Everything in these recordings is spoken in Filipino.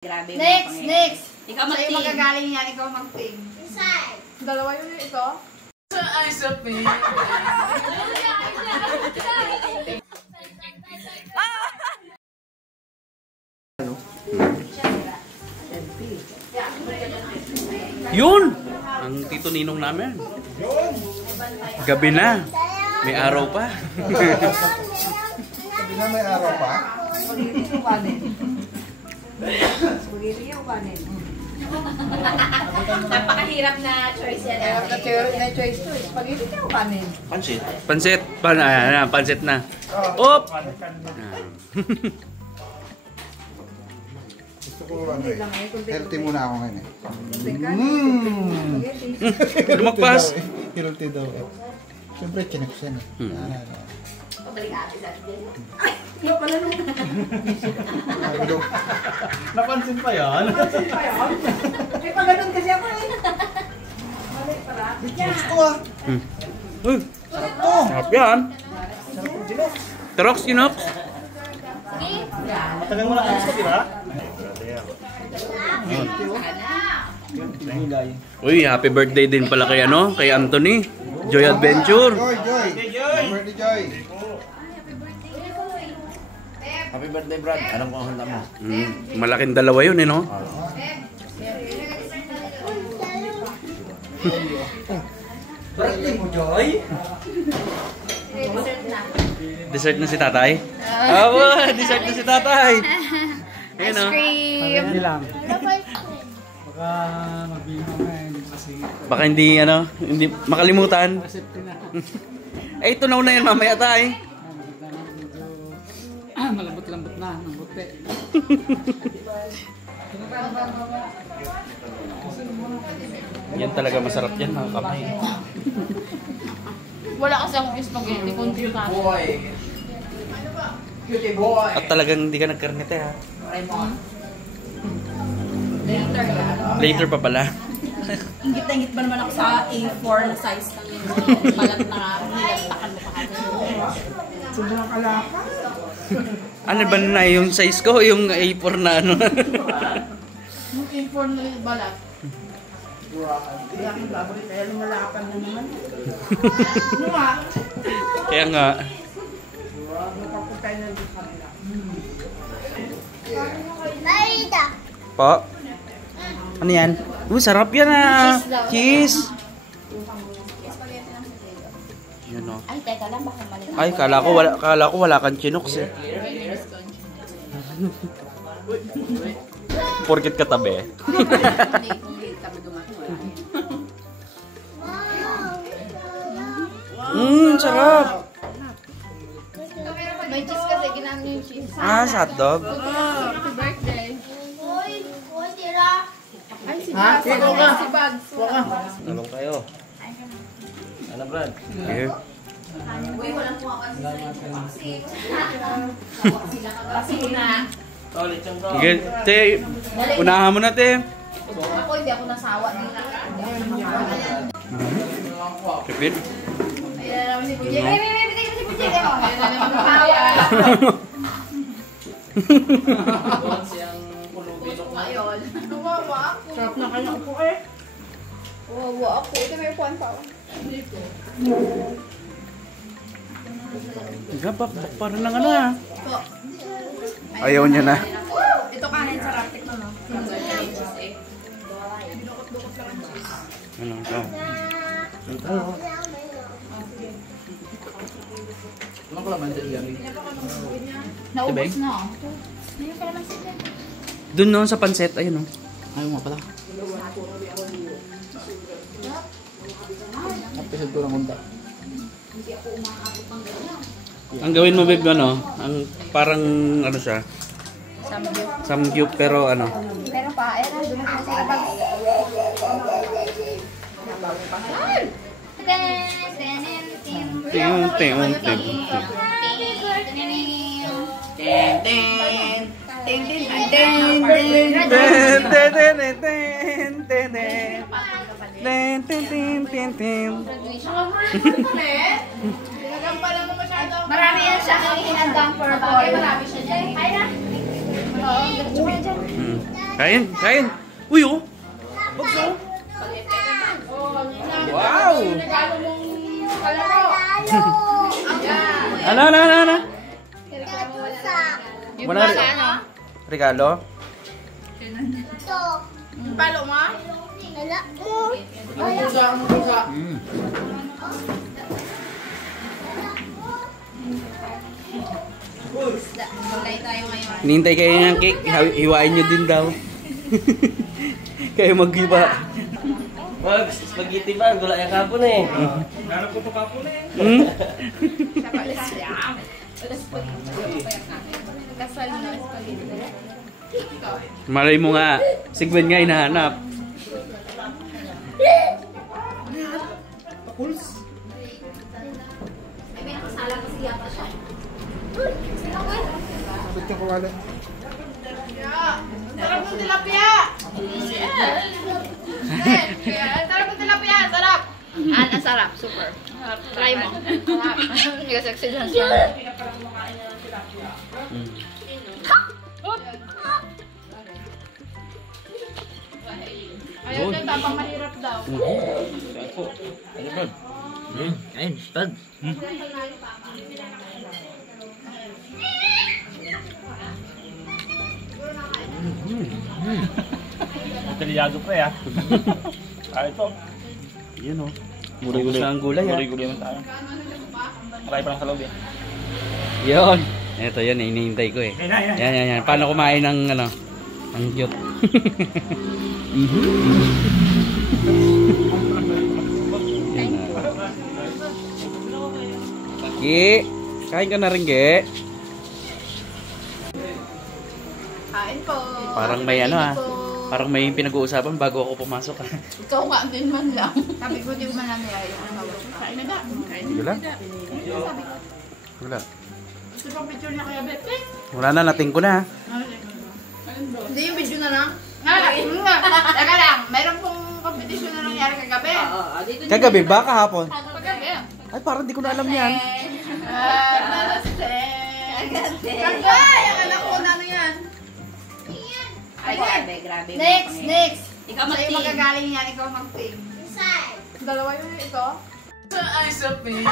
Grabe yung Next! Ikaw sa'yo mag-ting. magagaling yan, ikaw mag-ting. Dalawa yun ito. Ay, sabi. Yun! Ang tito ninong namin. Gabi na. May araw pa. Gabi na may araw pa? Spaghetti o kanin? Spaghetti o kanin? Napakahirap na choice yan. Na choice to. Spaghetti o kanin? Pansit. Pansit. Pansit na. Op! Gusto ko ano eh. Healthy muna ako ngayon eh. Lumakpas. Healthy daw eh. Siyempre, chinex yan eh. Pabalik ate sa atin. Ano pala nung? Napansin pa yan? May pa ganun kasi ako eh. Mali para. Gusto ah. Uy! Sarap yan. Trox, Kinox. Matagal mo na kayo sa tira? Uy, happy birthday din pala kay ano, kay Anthony. Joy Adventure. Joy! Birthday Joy! Happy birthday, Brad. Anong kuhanda mo? Malaking dalawa yun eh, no? Birthday mo, Joy? Dessert na si tatay? Aba, dessert na si tatay. Ayun, no? Hindi lang. Baka magbihon na hindi kasi. Baka hindi, ano, hindi makalimutan. Resepti na. Eh, tunaw na yan mamaya tay. Malambot-lambot na. Ng buti. Yan talaga masarap yan, mga kamay. Wala kasi akong spaghetti kung tiyutado. Cutie boy! At talagang hindi ka nagkarnete, ha? Later yan. Later pa pala. Ingit na ingit ba naman ako sa A4 na size ng balat na nilagtakan mo pa kasi. Sobrang kalaka. Ano ba na yung size ko? Yung A4 na ano? Yung A4 na balat. Kaya akong baboy, kaya lumalakan na naman. Ano nga? Kaya nga. Napaputay na din kanila. Po? Ano yan? Sarap yan ah! Cheese! Yan o. Ay, teka lang, baka mali. Ay, kala ko wala kang chinox eh. Porkit katabi. Sarap! May cheese kasi, ginamit yung cheese. Ah, hotdog. Happy birthday. Ay, si Ha? Bugs. Ikaw ka. Si Bugs. Talong kayo. Ano, Brad? Okay. Uy, walang kuha kasi. Kasi na. Ulit yung bro. Sige, te. Unahan mo na, te. Ako, hindi ako nasawa nila. Kapit. Ayan naman si Bujay. May bitig si Bujay. Ayan naman makawa. Siyang pulubin. Ayun. Nawawa ako. Sarap na kaya upo eh. Nawawa ako. Ito may upuan pa ako. Gabak, parang nang ano ah. Ayaw niya na. Ito kanin sarap. Tikman mo. Ano ka? Anong kalaman sa iyan? Naubos na. Doon no, sa panset, ayun no. Ayaw nga pala. Napisod ko ng unta. Ang gawin mo, babe, ano? Ang parang, ano siya? Samgyup, pero ano? Meron pa. Ayan na. Dumating na sa ibang. Ting, ting, ting. Marami yan siya ang hinandang for bagay. Marami siya dyan. Ay na. Oo, diretso ka dyan. Kain, kain. Uy, oh. Bagso. Wow. Ano? Wala regalo? Palo mo? Magkay tayo ngayon. Hinihintay kayo ng cake. Hiwain nyo din daw. Kayo mag-iba. Wag, spaghetti ba? Gula yung kapon eh. Nanap ko pa kapon eh. Kasal na spaghetti. Malay mo nga. Sigwen nga hinahanap. May pinakasala kasi yata siya. Sabit yung kawala. Sarap ng tilapia! Sarap ng tilapia! Sarap! Ang sarap. Super. Try mo. Hindi ka sexy dyan siya. Ayaw na tapang mahirap daw. Ayun, pag. Delyado pa ya. Ito. Yan oh. Gulay-gulay ang gulay ha. Gulay-gulay man tayo. Marami pa lang sa loob yan. Yun. Ito yan, hinihintay ko eh. Yan. Paano kumain ng ano? Ang cute. Yan na. Gi, kain ka na rin, Gi. Kain po. Parang may ano ha. Parang may pinag-uusapan bago ako pumasok ha. Ikaw nga din man lang. Sabi ko, di ko man lang niyaya. Kain na da. Kain na Wala? da. Wala. Gusto pang picture niya kaya, Bete? Wala na, nating ko na ha. Hindi, yung video na lang. Teka lang, mayroon pong competition na nangyari kagabi. Kagabi ba? Kahapon? Kagabi. Ay, parang di ko na alam yan. Kagay! Ang anak ko na ano yan. Ay, grabe. Next. Ikaw mag-team. Sa'yo magagaling yan, ikaw mag-team. Dalawa yun ito. Ay, sabi.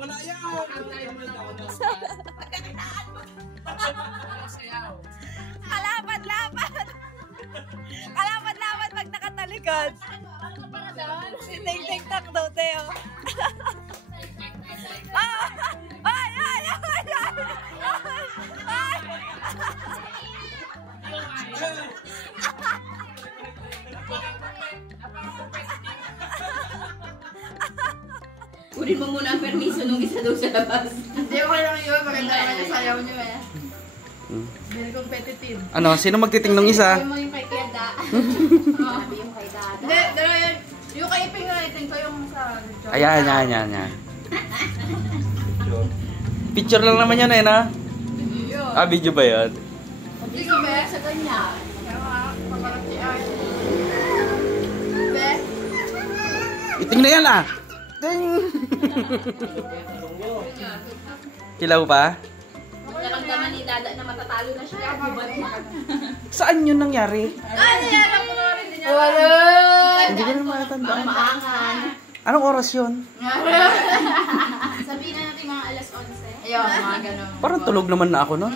Wala yan! Kalapad pag nakatalikod. Sining-ting-tak daw, Teo. Ay! Kunin mo muna ang permiso nung isa daw sa labas. Hindi, okay lang yun. Maganda naman yung sayaw niyo eh. Very competitive. Ano, sino magtiting ng isa? Sabi mo yung kay Tiada. Sabi yung kay Dada. Hindi, pero yun. Yung kay Iping na itin ko yung sa... Ayan. Picture lang naman yan eh, na? Ah, video ba yan? Hindi ko ba sa kanya. Kaya mga papalat si Ay. Be? Iting na yan ah! Ting! Kilaw pa? Naramdaman ni Dada na matatalo na siya. Hubad na. Saan yun nangyari? Ay, alam ko na rin din niya. Hindi ko na matandaan. Maangan. Anong oras yun? Sabihin na natin mga alas 11. Ayun, mga ganun. Parang tulog naman na ako, no?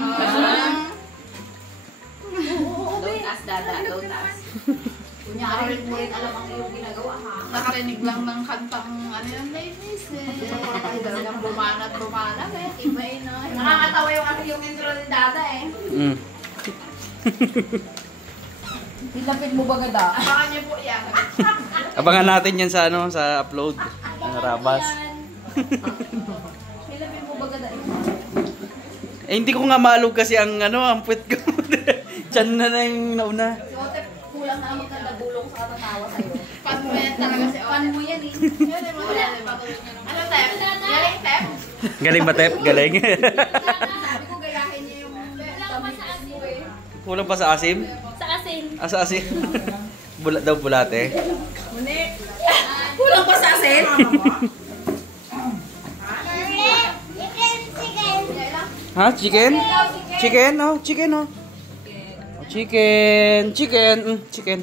Don't ask Dada, don't ask. Kunyari mo rin alam ang iyong ginagawa ha. Nakarinig lang ng kantang ano yung ladies eh. Talagang bumanat eh. Iba eh no. Nakakatawa yung intro ni Dada eh. Nilapit mo ba gada? Abangan niyo po yan. Abangan natin yan sa ano, sa upload ng Rabas. Hilapin mo baga dahil. Eh, hindi ko nga maalog kasi ang ang puwet ko. Diyan na yung nauna. Si Otep, kulang na ang magkandagulong sa katatawa sa'yo. Pan mo yan talaga si Otep. Pan mo yan eh. Ano, Tep? Galing, Tep? Galing ba, Tep? Galing. Sabi ko gayahin niya yung tamis mo eh. Kulang pa sa asim? Sa asin. Ah, sa asim. Daw bulate. Kulang pa sa asin? Ha? Chicken? Chicken, oh. Chicken, oh. Chicken. Chicken. Chicken.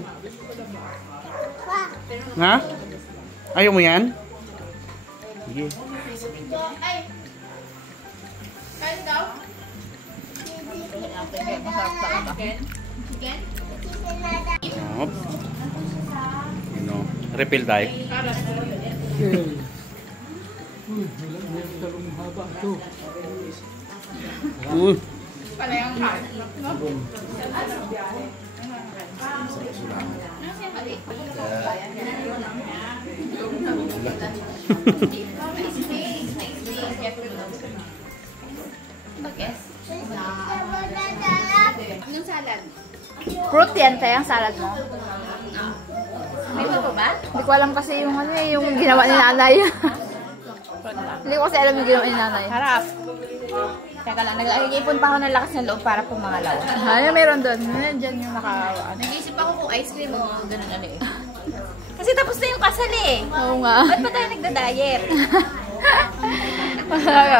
Ha? Ayaw mo yan? Sige. Ay! Kain daw? Masarap talaga. Chicken? Hop. Refill tayo. Pala yung kain. Anong salad? Fruit yan, kaya ang salad mo. May ba ba? Hindi ko alam kasi yung yung ginawa ni nanay. Hindi ko kasi alam yung ginawa ni nanay. Harap. Teka lang, nag-iipon pa ako ng lakas ng loob para pumangalaw. Ay, meron doon. Diyan yung nakawa. Nag-iisip ako kung ice cream o ganun ano eh. Kasi tapos na yung kasal eh. Oo nga. Ba't pa tayo nagda-diet?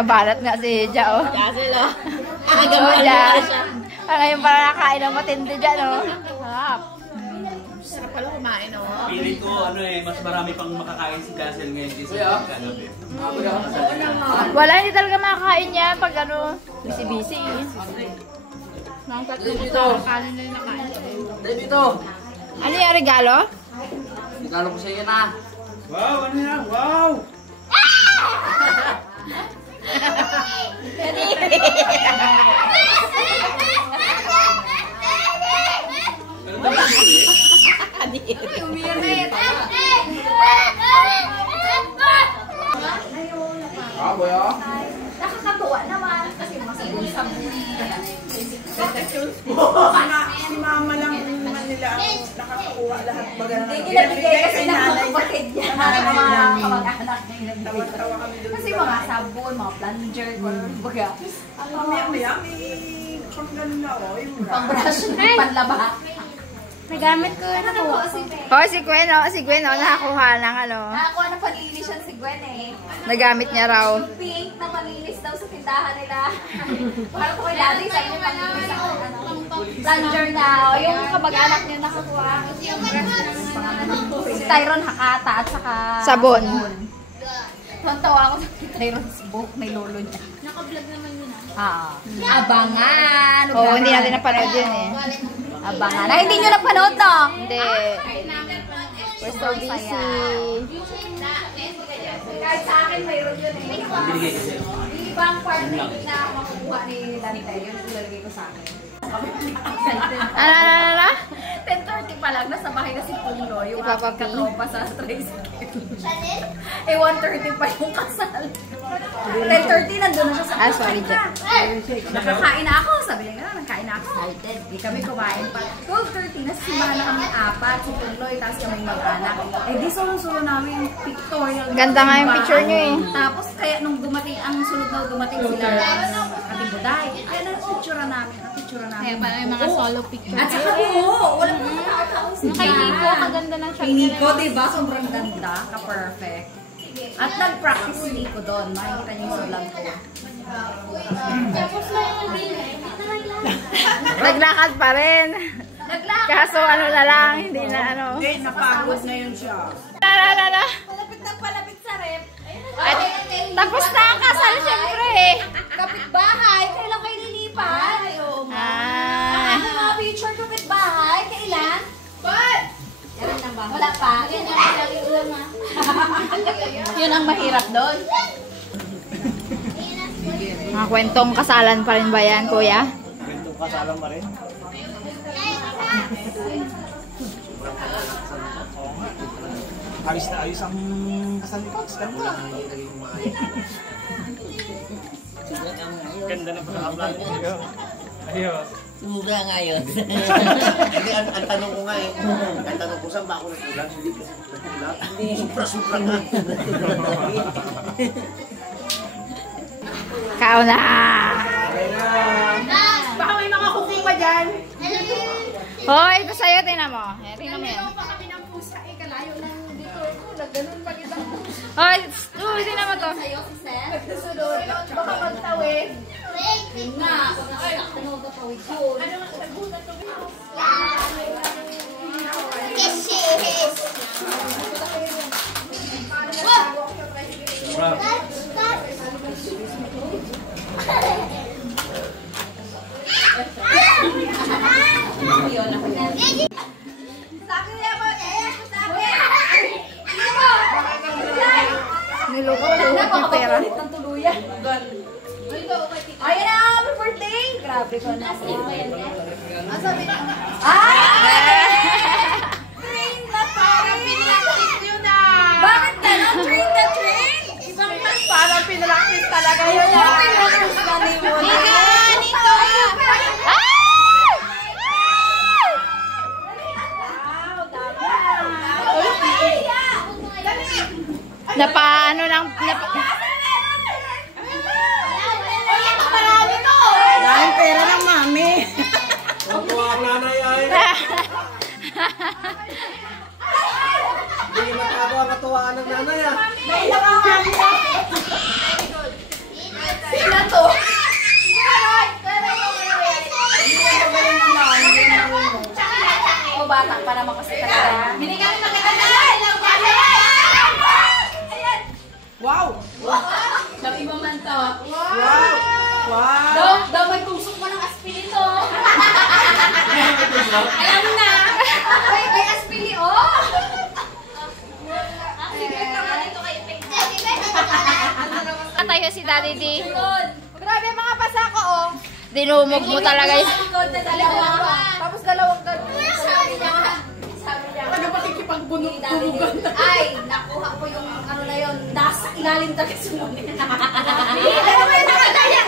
Balat nga si Jao. Kasi lo. Oo, dyan. Ngayon para nakain ng matindi dyan, oh. Harap. Sarap pala kumain oh. Piling ko, mas marami pang makakain si Castle ngayon kasi kagabi. Wala, hindi talaga makakain yan pag busy-busy. Mga tatlong kanin na yung nakain. Dito. Ano yung regalo? Regalo ko sa iyo na. Wow, ano yan? Wow! Nakakatuwa naman kasi masabon-sabon. Si mama lang naman nila ang nakakakuha lahat baga na. Hindi nabigay kasi ng mga kapatid niya. Mga kamag-anak niya nabigay. Tawa kami doon. Kasi mga sabon, mga plunger, baga. Mamaya may pang ganun na o. Pang-brush, panlaba. Nagamit ko na po. Oh, si Gwen, nakakuha ng Nakakuha na panlinis yan si Gwen eh. Nagamit niya raw. Yung pink na panlinis daw sa tindahan nila. Parang ko kay daddy, sabi niya panlinis ako. Plunger na. Yung kamag-anak niya nakakuha. Si Tyron Hakata at saka Sabon. Tawa ako sa Tyron's book, may lolo niya. Naka-vlog naman yun Abangan! Oo, hindi natin napanood yun eh. Abangan. Ay, hindi nyo napanood no? Hindi. We're so busy. Kahit sa akin, mayroon yun eh. Binigay kasi. Yung ibang part na makukuha ni Dante, yun ilalagay ko sa akin. Ano? 10:30 pa lang, nasa bahay na si Pulo, yung Ipapapi. aking katropa sa tricycle. Eh, 1:30 pa yung kasal. 10:30 nandun na siya sa Sorry, Jack. nakakain na ako, sabi niya nga, nagkain na ako. Excited. Di kami kumain pa. 12:30, nasimahan na kami apat, si Puloy, tapos kami mag-anak. Eh, di solo-solo namin yung pictorial. Ganda nga yung picture niyo eh. Tapos, kaya nung dumating, ang sunod na dumating sila, Ate Buday, kaya na-picture namin. Kaya pala yung mga solo picture. At saka buo, wala mo nakakataon sila. Kay Nico, kaganda ng shot Kay Nico, diba? Sobrang ganda, ka-perfect. At nag-practice si Nico doon. Makikita niyo sa vlog ko. Naglakad pa rin. Kaso na lang, hindi na Hindi, napagod na yun siya. La. Palapit na palapit sa rep. At, tapos na ang kasal, syempre eh. Kapitbahay, kailan kayo lilipat? Ah. Ano mga future kapitbahay? Kailan? But! Wala pa. Yun ang mahirap doon. Mga kwentong kasalan pa rin ba yan, kuya? Kwentong kasalan pa rin. Ayos na ayos ang kasal ni Pops. Ganda. Ganda na pagkakaplano niyo. Ayos. Mura ngayon. Hindi, ang tanong ko nga eh. Ang tanong ko, saan ba ako nagkulang? Hindi ko nagkulang. Hindi, supra-supra nga. Kao na! Baka may mga kuko pa dyan. Hoy, ito sa'yo, tingnan mo. Tingnan mo yan. Pa kami ng pusa eh, kalayo ng dito ko. Nagganon pa kita. Hoy, tingnan mo to. Nagsusunod. Baka magtawid. Yun nga. Niloko ko yung pera. Ayan na, happy birthday! Grabe ko na. Ang sabi na. Train na parang pinlakit yun na. Bakit gano'n? Train na train? Ibang mas parang pinlakit talaga yun na. Pinlakit na ni mo. Nito! Napaano lang, Daming pera ng mami. Tuwa ang nanay ay. Hindi matado ang katuwaan ng nanay ah. Sila to. O bata pa naman kasi talaga. Binigyan ng maganda. Wow! Ng iba man to. Wow! Wow! Daw may tusok mo ng aspili to. Alam na. May aspili oh. tayo si Daddy D. Grabe mga pasako oh. Dinumog mo talaga yun. Tapos dalawang sabi niya. Ano ba kikipagbunog-bunugan? Ay, nakuha ko yung ano na yun. Nasa ilalim talaga sumunod. Ano ba yung nakaganyan?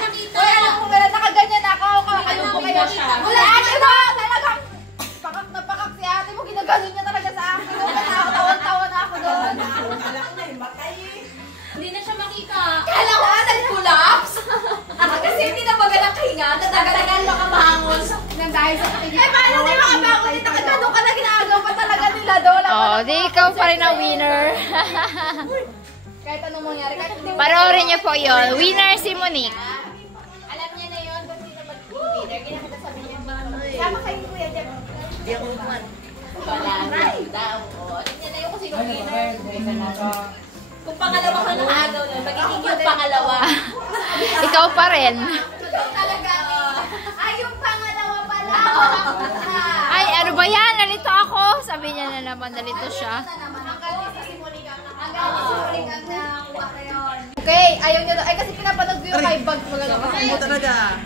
Nakaganyan ako. Ano po kayo? Wala, ate mo! Talagang pakak na pakak si ate mo. Ginaganon niya talaga sa akin. Tawan-tawa na ako doon. Hindi na siya makita. Kala ko nag-collapse. Kasi hindi na magalang kahinga. Natagal na kamahangon. Nang dahil sa kahinga. Eh, paano di makabangon? Hindi nakagano ka na ginagawa pa talaga nila doon. Oh, di ikaw pa rin ang winner. Kahit anong mangyari. Kahit hindi mo. Panoorin niyo po yun. Winner si Monique. Alam niya na yun. Kasi naman winner. Ginakita sabi niya. Sama kayo kuya. Hindi ako naman. Wala na. Alam niya na yun kung sino winner. Kung pangalawa ka na agaw nun, magiging yung pangalawa. Ikaw pa rin. Ikaw talaga. Ay, yung pangalawa pala. Ay, ano ba yan? Nalito ako. Sabi niya na naman, nalito siya. Okay, ayaw niya daw. Ay, kasi pinapanood ko yung kay Bag. Ano talaga?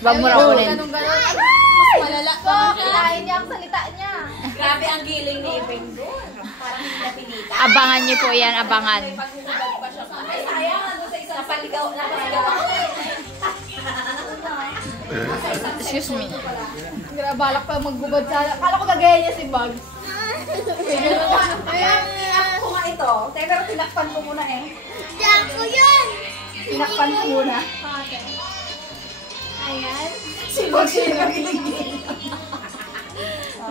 Wag mo raulin. Ganun-ganun. Mas malala pa. Kinain niya ang salita niya. Grabe ang giling ni Ibeng doon. Parang hindi napilita. Abangan niyo po yan, abangan. Paghuhubad pa siya. Ay, sayang. Ano sa isang napaligaw ako. Excuse me. Balak pa maggubad sa... Kala ko gagaya niya si Bag. Kaya, tinakpan ko nga ito. Pero tinakpan ko muna eh. Ko yun! Tinakpan ko muna. Ayan. Si Bag siya yung nakiligil.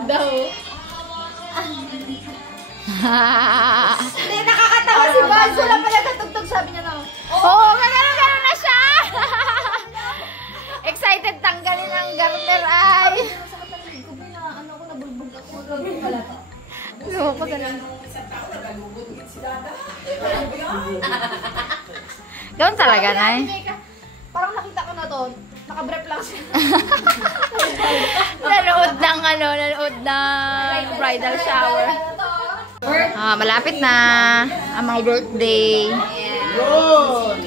Daw. Hindi, nakakatawa si Bag. Wala pala katugtog sabi niya na. Oo, gano'n na siya. Excited tanggalin ang garter ay. Ano ko, nabulbog ako. Gagawin pala to. Oo, pa ganun. Gawin talaga, Nay. Parang nakita ko na to. Nakabrep lang siya. Nanood ng bridal shower. Malapit na ang mga birthday.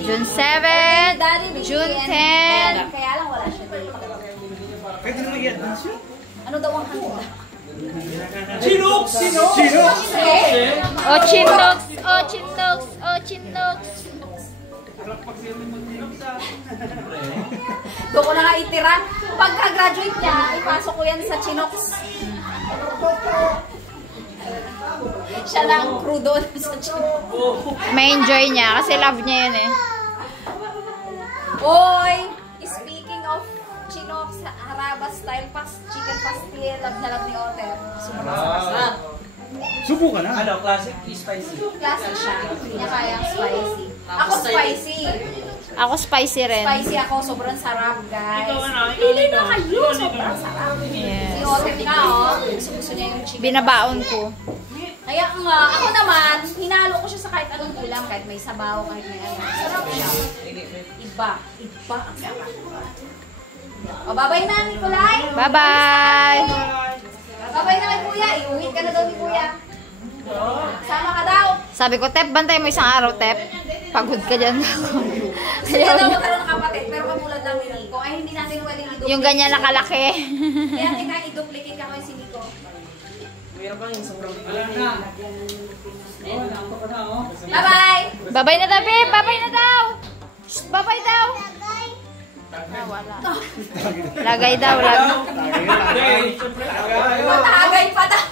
June 7, June 10. Kaya lang wala siya. Pwede naman i-advance yun. Ano daw ang handa? Chinook! Oh, Chinox! Oh, Chinox! Oh, Chinox! Doon ko na nga itira. Pagka-graduate niya, ipasok ko yan sa Chinox. Siya lang crew doon sa Chinox. May enjoy niya kasi love niya yun eh. Oy! Speaking of Chinox, Haraba style chicken pastil, love na love ni Otter. Sumasarap. Subo ka na. Ano, classic, spicy. Classic siya. Hindi niya kayang spicy. Ako spicy. Ako spicy rin. Spicy ako. Sobrang sarap, guys. Pili na kayo. Sobrang sarap. Yes. Si Otter nga, oh. Gusto niya yung chicken. Binabaon ko. Kaya nga, ako naman, hinalo ko siya sa kahit anong ulam. Kahit may sabaw, kahit may ano. Sarap siya. Iba. Iba ang sarap. O, babay na, Nicolay. Bye-bye! Babay na kay Kuya. Iuwi ka na daw ni Kuya. Sama ka daw. Sabi ko, Tep, bantay mo isang araw, Tep. Pagod ka dyan. Kaya daw magkaroon ng kapatid, pero kamulad lang ni Nico. Ay, hindi natin pwedeng i-duplicate. Yung ganyan nakalaki. Kaya tingnan, i-duplicate ka ko si Nico. Meron pang yung sobrang Bye-bye! Babay na daw, babe! Babay na daw! Shh, babay daw! Ah, wala. Lagay daw, lagay. Matagay pa daw.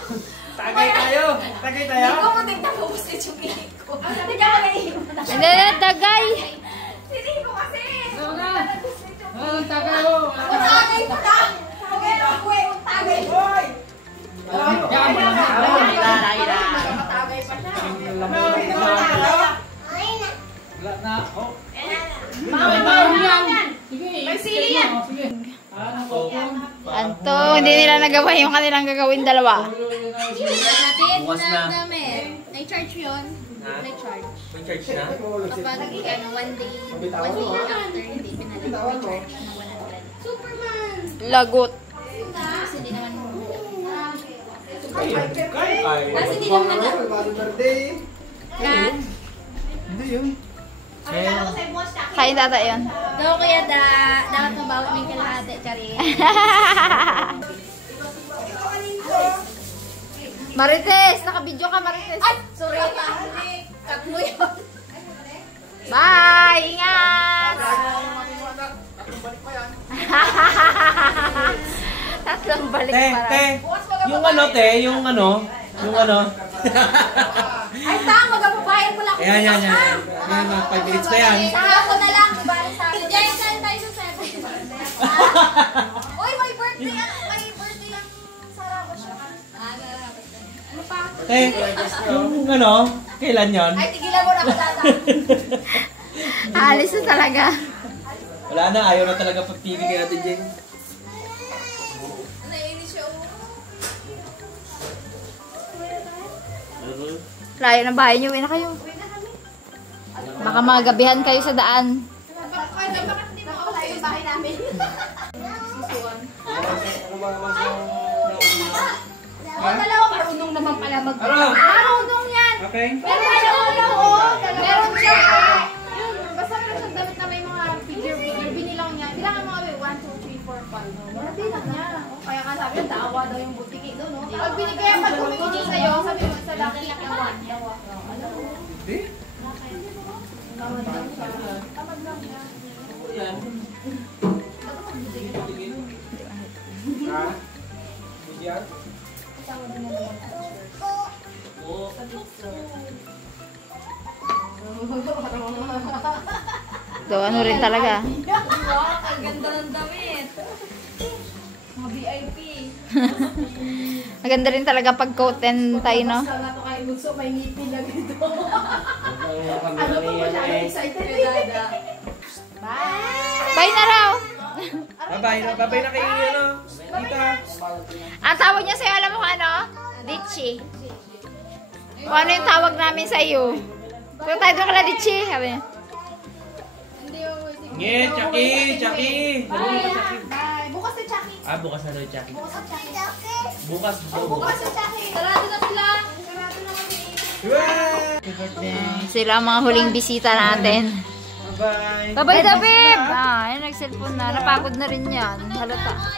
Tagay tayo! Tagay tayo! Nico, muntik na pupusit yung Nico. Hindi ka mag-iiwan na. Hindi na, dagay! Si Nico kasi. Tagay mo. Matagay pa daw. Tagay pa, kuya. Matagay. Matagay pa siya. Wala na. Oh. May sili yan. Anto, hindi nila nagawa yung kanilang gagawin dalawa. Bukas na. May charge yun. May charge. May charge na? Kapag ano, one day after, hindi pinalik. May charge ng 100. Superman! Lagot. Kasi hindi naman Kasi hindi naman na. Kat. Hindi yun. Kain tata yun. Daw kaya dapat mabawi may kalahati, Chari. Marites! Nakabidyo ka, Marites. Ay! Sorry. Cut mo yun. Bye! Ingat! Tatlong balik Te, para. te! Yung ano, te? Yung ano? Yung ano? Ay, tama. Magpapabayad pala ako. Ayan, yan, yan. Yan, mga 5 minutes pa yan. Ako na lang. Diba? Sa akin. Diyan, saan tayo sa 7? Uy, may birthday. May birthday ang Sarabas siya. Ano pa? Te, yung ano? Kailan yon? Ay, tigilan mo na ako dada. Alis na talaga. Wala na, ayaw na talaga pagpili kay Ate Jeng. Naiinis siya. Layo ng bahay niyo, uwi na kayo. Baka magabihan kayo sa daan. Bakit hindi mo wala yung bahay namin? Ako dalawa, marunong naman pala marunong yan. Okay. Meron siya meron siya. Yun, basta meron siyang damit na may mga figure. Binilang niya. Bilangan mga 1, 2, 3, 4, 5. Bilang niya. Kaya nga sabi niya, tawa daw yung butiki doon. Pag binigay pag kumingin niya sa'yo, sabi mo sa laki na kawan. Hindi? Tamad lang siya. Tamad lang niya. Yan. Ha? Bigyan? So, ano rin talaga. Wow, ang ganda ng damit. Mga VIP. Maganda rin talaga pag coat and tie, no? Basta na to kayo bunso, may ngipin lang ito. Ano pa masyadong excited kay Dada? Bye! Bye na raw! Bye-bye na. Bye-bye na kayo, ano? Tita. Ang tawag niya sa'yo, alam mo kung ano? Ditchy. Kung ano yung tawag namin sa'yo. So, tayo doon ka na Ditchy. Sabi niya. Nge, Chucky! Chucky! Bye! Bukas na Chucky. Ah, bukas na daw yung Chucky. Bukas na Chucky. Bukas. Bukas na Chucky. Sarado na sila. Sarado na kami. Sila ang mga huling bisita natin. Bye-bye! Bye-bye, Dabib! Ah, ayun, nag-cellphone na. Napagod na rin yan. Halata.